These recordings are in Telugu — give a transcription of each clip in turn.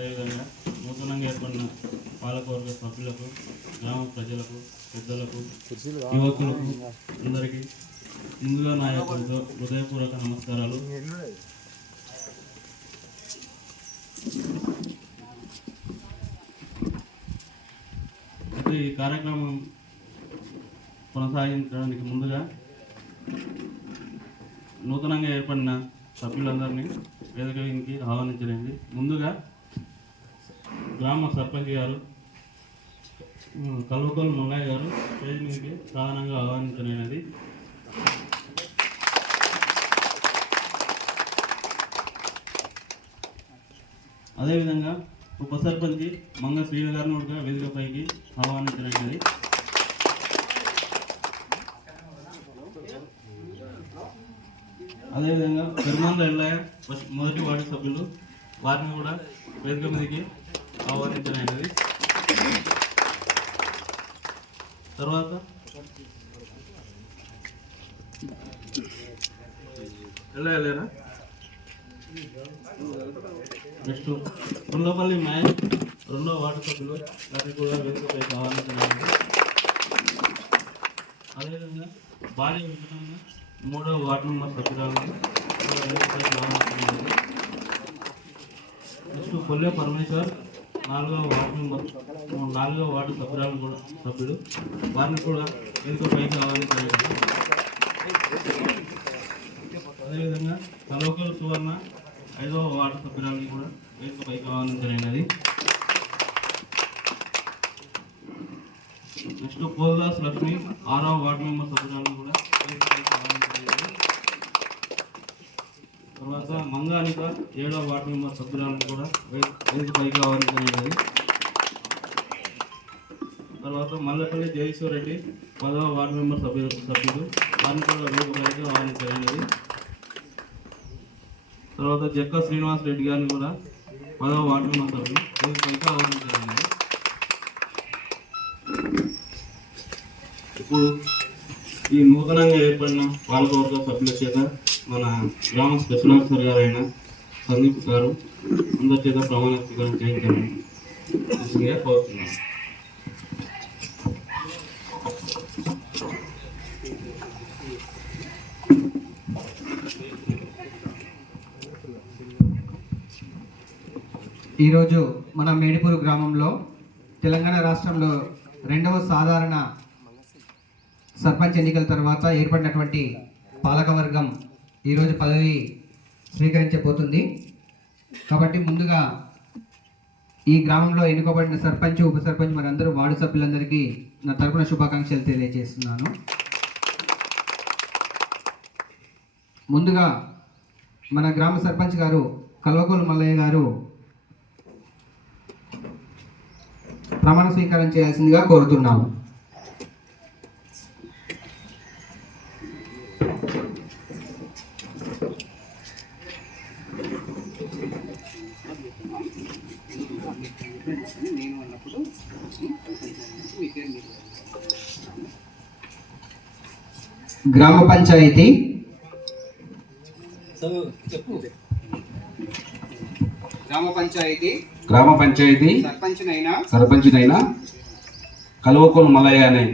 అదేవిధంగా నూతనంగా ఏర్పడిన పాలకవర్గ సభ్యులకు, గ్రామ ప్రజలకు, పెద్దలకు, యువకులకు అందరికీ ముందుగా నా యొక్క హృదయపూర్వక నమస్కారాలు. అయితే ఈ కార్యక్రమం కొనసాగించడానికి ముందుగా నూతనంగా ఏర్పడిన సభ్యులందరినీ వేదికకి ఆహ్వానించలేదు. ముందుగా గ్రామ సర్పంచ్ గారు కల్వకోలు మల్లయ్య గారు స్టేజ్ మీదకి ప్రధానంగా ఆహ్వానించలేనిది. అదేవిధంగా ఉప సర్పంచ్ మంగ శ్రీను గారిని కూడా వేదికపైకి ఆహ్వానించలేనిది. అదేవిధంగా పెరుమంద ఎల్లయ్య మొదటి వార్డు సభ్యులు, వారిని కూడా వేదిక మీదకి ఆహ్వానించలేనిది. తర్వాత ఎల్లయ్యలేరా నెక్స్ట్ రుండపల్లి మ్యాచ్ రెండో వార్డు సభ్యులు, వారిని కూడా వేదికపైకి ఆహ్వానించలేనిది. అదేవిధంగా భారీ విధంగా మూడవ వార్డు మెంబర్ సభ్యురాలు నెక్స్ట్ కొల్లె పరమేశ్వర్ నాలుగవ వార్డు సభ్యురాలు కూడా సభ్యుడు, వారిని కూడా ఎంతో పైకి ఆహ్వానించారు. అదేవిధంగా కల్వకోలు సువర్ణ 5వ వార్డు సభ్యురాలని కూడా ఎంతో పైకి ఆహ్వానించలేనిది. నెక్స్ట్ పోల్దాస్ లక్ష్మి 6వ వార్డు మెంబర్ సభ్యురాలను కూడా తర్వాత మంగానిక 7వ వార్డు మెంబర్ సభ్యురాలను కూడా వేదిక పైకి ఆహ్వానించలేనిది. తర్వాత మల్లెపల్లి జయేశ్వర్ రెడ్డి 10వ వార్డు మెంబర్ సభ్యుడు, వారిని కూడా వేదిక పైకి ఆహ్వానించలేనిది. తర్వాత జక్క శ్రీనివాస్ రెడ్డి గారిని కూడా 10వ వార్డు మెంబర్ సభ్యులు వేదిక పైకి ఆహ్వానించలేనిది. ఇప్పుడు ఈ నూతనంగా ఏర్పడిన పాలకవర్గ సభ్యుల చేత మన గ్రామ స్పెషల్ ఆఫీసర్ గారైన సందీప్ గారు అందరి చేత ప్రమాణ స్వీకారం చేయించాలని కోరుతున్నాను. ఈరోజు మన మేడిపూరు గ్రామంలో తెలంగాణ రాష్ట్రంలో 2వ సాధారణ సర్పంచ్ ఎన్నికల తర్వాత ఏర్పడినటువంటి పాలకవర్గం ఈరోజు పదవి స్వీకరించబోతుంది. కాబట్టి ముందుగా ఈ గ్రామంలో ఎన్నుకోబడిన సర్పంచ్, ఉప సర్పంచ్ మరందరూ వార్డు సభ్యులందరికీ నా తరపున శుభాకాంక్షలు తెలియజేస్తున్నాను. ముందుగా మన గ్రామ సర్పంచ్ గారు కల్వకోలు మల్లయ్య గారు ప్రమాణ స్వీకారం చేయాల్సిందిగా కోరుతున్నాము. గ్రామ పంచాయతీ సర్పంచ్నైనా కల్వకోలు మల్లయ్య అనే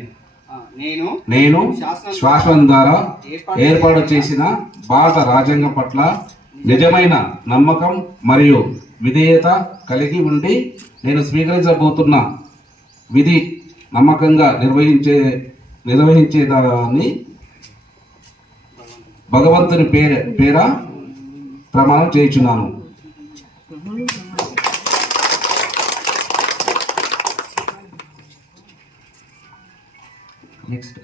నేను శాసనం ద్వారా ఏర్పాటు చేసిన భారత రాజ్యాంగం పట్ల నిజమైన నమ్మకం మరియు విధేయత కలిగి ఉండి నేను స్వీకరించబోతున్న విధి నమ్మకంగా నిర్వహించేదాన్ని భగవంతుని పేర ప్రమాణం చేయించున్నాను. నెక్స్ట్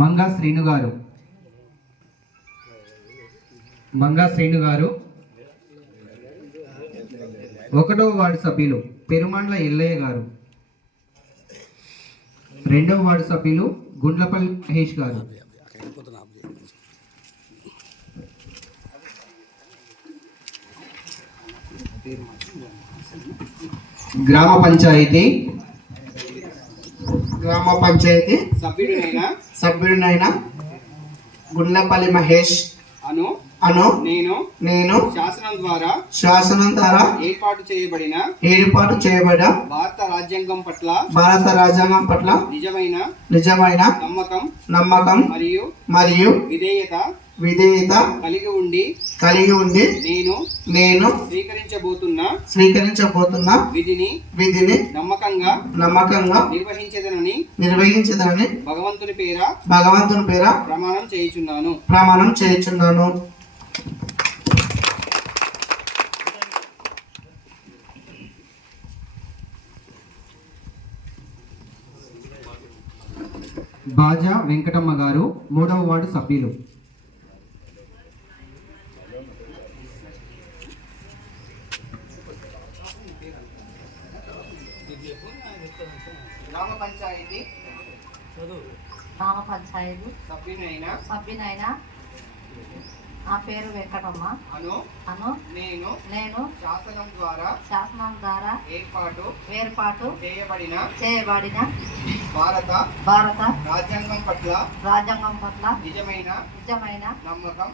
మంగా శ్రీను గారు 1వ వార్డు సభ్యులు పెరుమండ్ల ఎల్లయ్య గారు, 2వ వార్డు సభ్యులు గుండ్లపల్లి మహేష్ గారు, గ్రామ పంచాయతీ సభ్యుడినైన గుండ్లపల్లి మహేష్ అను నేను నేను శాసనం ద్వారా శాసనం ద్వారా ఏర్పాటు చేయబడిన భారత రాజ్యాంగం పట్ల నిజమైన నమ్మకం మరియు విధేయత కలిగి ఉండి నేను స్వీకరించబోతున్న విధిని నమ్మకంగా నిర్వహించదనని భగవంతుని పేర ప్రమాణం చేయుచున్నాను. బాజా వెంకటమ్మ గారు 3వ వార్డు సభ్యులు. గ్రామ పంచాయతీ సభ్యునైన నా పేరు వెంకటమ్మ. అను నేను శాసనం ద్వారా ఏర్పాటు చేయబడిన భారత రాజ్యాంగం పట్ల నిజమైన నమ్మకం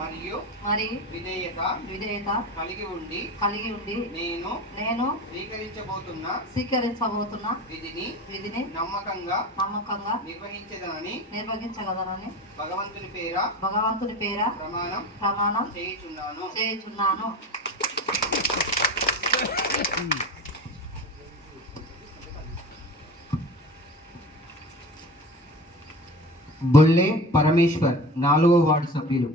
మరియు విధేయత కలిగి ఉండి నేను స్వీకరించబోతున్న విధిని నమ్మకంగా నిర్వహించగలనని భగవంతుని పేర ప్రమాణం చేయుచున్నాను. బొల్లే పరమేశ్వర్ 4వ వార్డు సభ్యులు.